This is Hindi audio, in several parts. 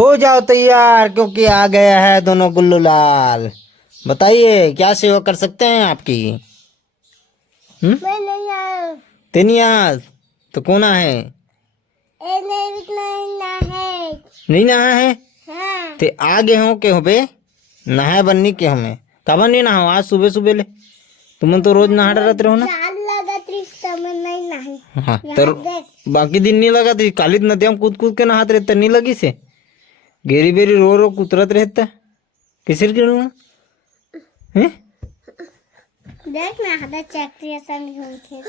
हो जाओ तैयार क्योंकि आ गया है दोनों गुल्लू लाल। बताइए क्या सेवा कर सकते हैं आपकी। मैं नहीं आया। तेनियाज तो कौन है? नहीं है। नहीं नहा है हाँ। ते आगे हो के हो बे नहाए बननी के हमें कब नहीं नहाओ आज सुबह सुबह ले तुम तो रोज नहा रहते रहो ना। जान लगा मैं नहीं नहाई। हाँ यहाँ तर देख। बाकी दिन नहीं लगा थी काली नदी हम कूद कूद के नहाते रहते नहीं लगी से गेरी बेरी रो रो कुतरत रहता किसर के हैं। देख ना हदा चक्री ऐसा नहीं होती।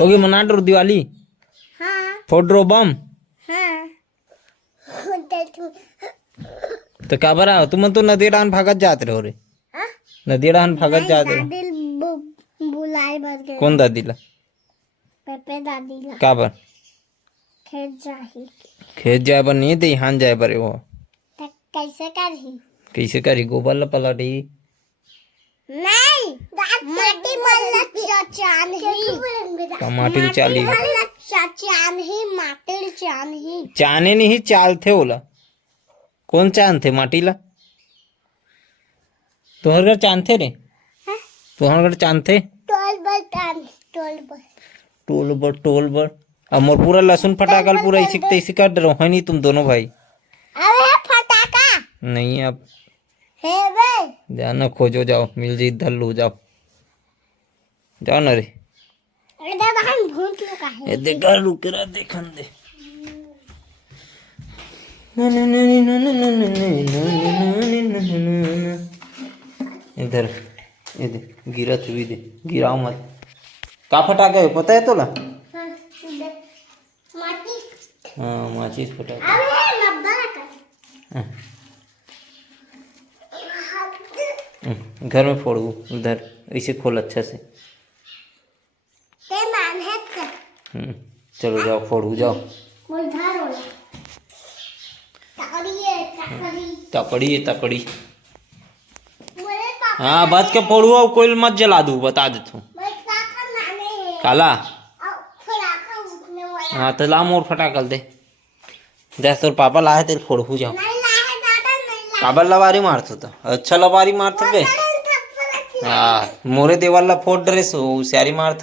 हो गई मना डर दिवाली हाँ। फोड़ रो बम हाँ। तो क्या बरा तुम तो नदी डान भागत जाते रहो रे हाँ? नदी डान भागत जाते रहो। दादी बुलाई भर गए। कौन दादी ला पेपे दादी ला का बर खेत जाही। खेत जाए पर नहीं दे हान जाए पर वो तो कैसे करही? कैसे करी गोबर ला पलटी नहीं माटी मल्ला चान ही का माटी चाली मल्ला चान ही माटी चान ही चाने नहीं चाल थे ओला कौन चांद थे माटी ला तुहर घर चांद थे रे तुहर घर चांद थे टोल बर चान टोल बर अब मोर पूरा लहसुन फटाकल पूरा इसी तैसी कर रहे हो है नहीं तुम दोनों भाई। अरे फटाका नहीं अब हे बे जाना खोजो जाओ मिल जी धल्लू जाओ जाओ ना रे इधर बहन भूत लोग है। ये देखा रुक रहा देखन दे इधर ये दे गिरा तू भी दे गिराओ मत का फटाका है पता है तोला। माटी हाँ माचिस फटाका अरे नब्बा का घर में फोड़ू उधर ऐसे खोल अच्छा से ते मान है का चलो जाओ फोड़ू जाओ उधर होला तकड़ी है तकड़ी मेरे पापा हाँ बात के फोड़ू और कोई मत जला दूँ बता देता हूँ मेरे पापा नाने हैं काला और फटाका उठने वाला हाँ तो ला मोर फटाकल दे जैसे तोर पापा लाए तेरे फोड़ू जाओ नहीं लाए दादा नहीं लाए काबर लवारी मारत होता अच्छा लवारी मारत बे हाँ मोरे देवाल ला फोड़ ड्रेस हो होशियारी मारत